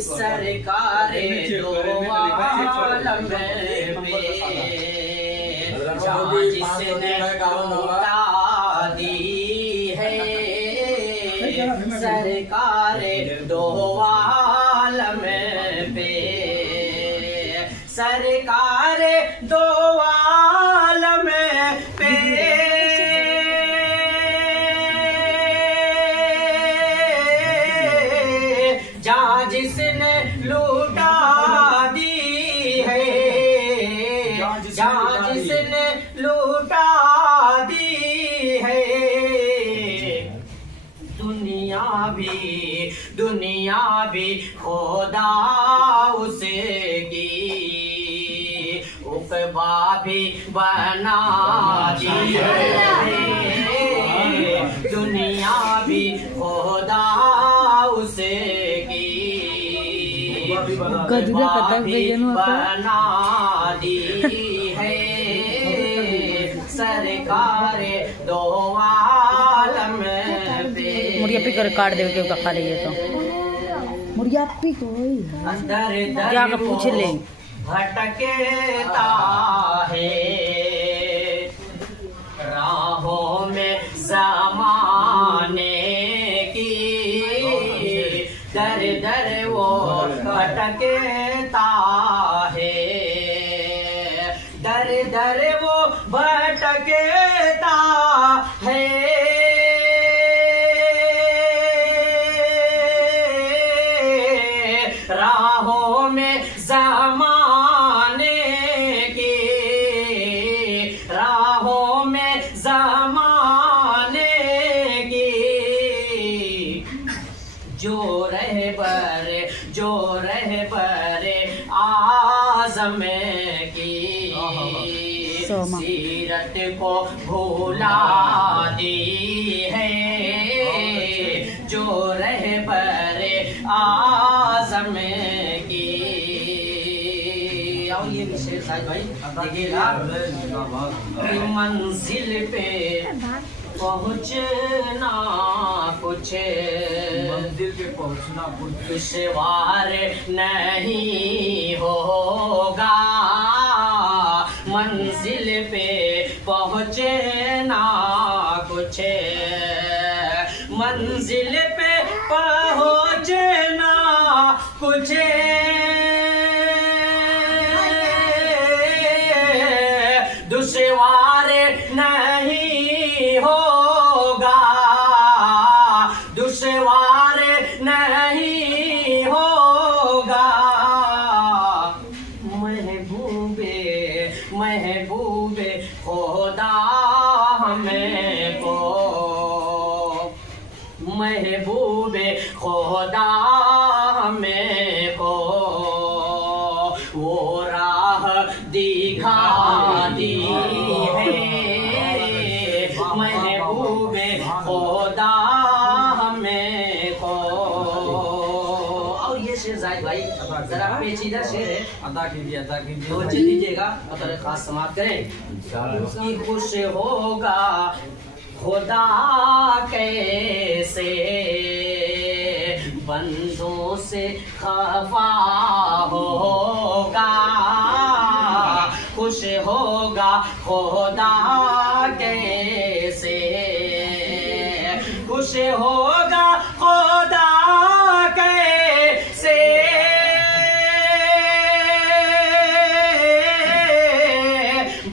सरकारे दो आलम पे जहाँ जिसने लौटा दी है सरकारे दो आलम पे सरकारे दो आलम पे जहाँ जिसने लूटा दी है जहाँ जिसने लूटा दी है दुनिया भी खुदा उसकी उकबा भी बना दी है दुनिया भी खुदा उसकी बना दी है सरकार दो आलम पे मुड़िया पी कर काट दे के खा लेंगे तो मुड़िया पी कोई क्या का पूछ ले भटकता है राहों में ज़माने की दर दर वो भटकता है दर दर वो भटकता है राहों में ज़माने की राहों में ज़माने की जो रहबर आज़म की सीरत को भुला दी है जो रहबर आज़म की और ये विशेष भाई देखिएगा मंजिल पे पहुँचना कुछ मंदिर पे पहुंचना कुछ दुश्वार नहीं होगा मंजिल पे पहुँचना कुछ मंजिल पे पहुँचना कुछ दुश्वार नहीं होगा दुश्वार नहीं होगा महबूबे खुदा हमें को महबूबे खुदा हमें को वो राह दिखा दी है महबूबे खुदा हमें को और ये शेर जाहिद भाई जरा पेचीदा शेर है अदा कीजिए तो दीजिएगा और खास समाप्त करें उसकी खुश होगा खुदा कैसे बंदों से खफा होगा खुश होगा खुदा कैसे खुश होगा खुदा कैसे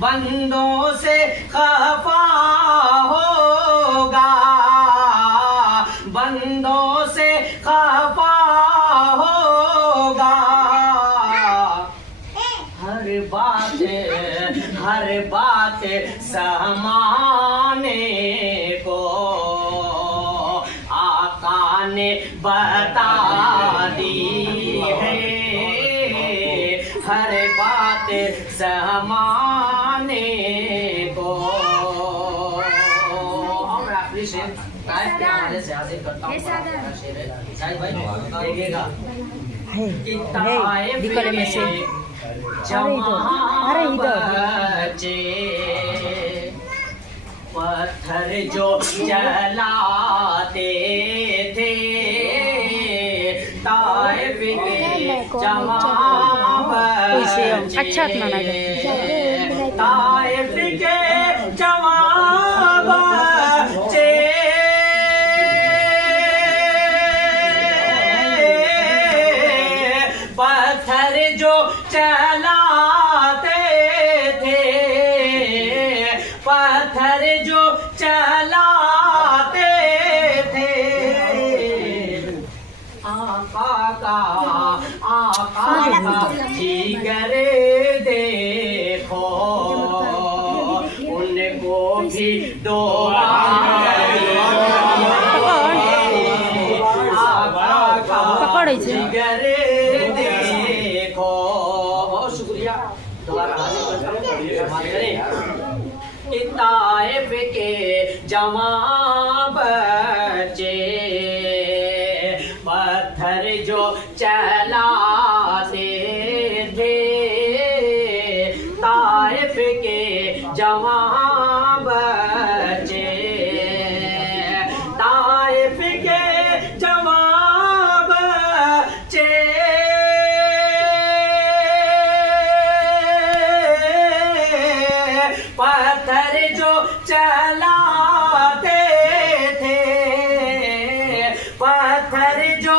बंदों से खफा होगा बंदों से खफा होगा हर बात समाने को आका ने बता दी है हर बात समाने को और आखिरी शेर टाइप के हमारे से हाजिर करता हूँ शेर है शायद भाई देखिएगा निकले में से अरे बच्चे पत्थर जो जलाते थे ताइफ के कैसे अच्छा इतना ना ताइफ के जवान बच्चे पत्थर जो चलाते थे, पत्थर जो चलाते थे, आका का जिगर देखो, उनको भी दुआ पकड़े छे जिगर देखो। बहुत शुक्रिया, दोबारा ताइफ के जवान बच्चे पत्थर जो चलाते थे, ताइफ के जवान बच्चे, ताइफ के जवान बच्चे पत्थर जो चलाते थे, पत्थर जो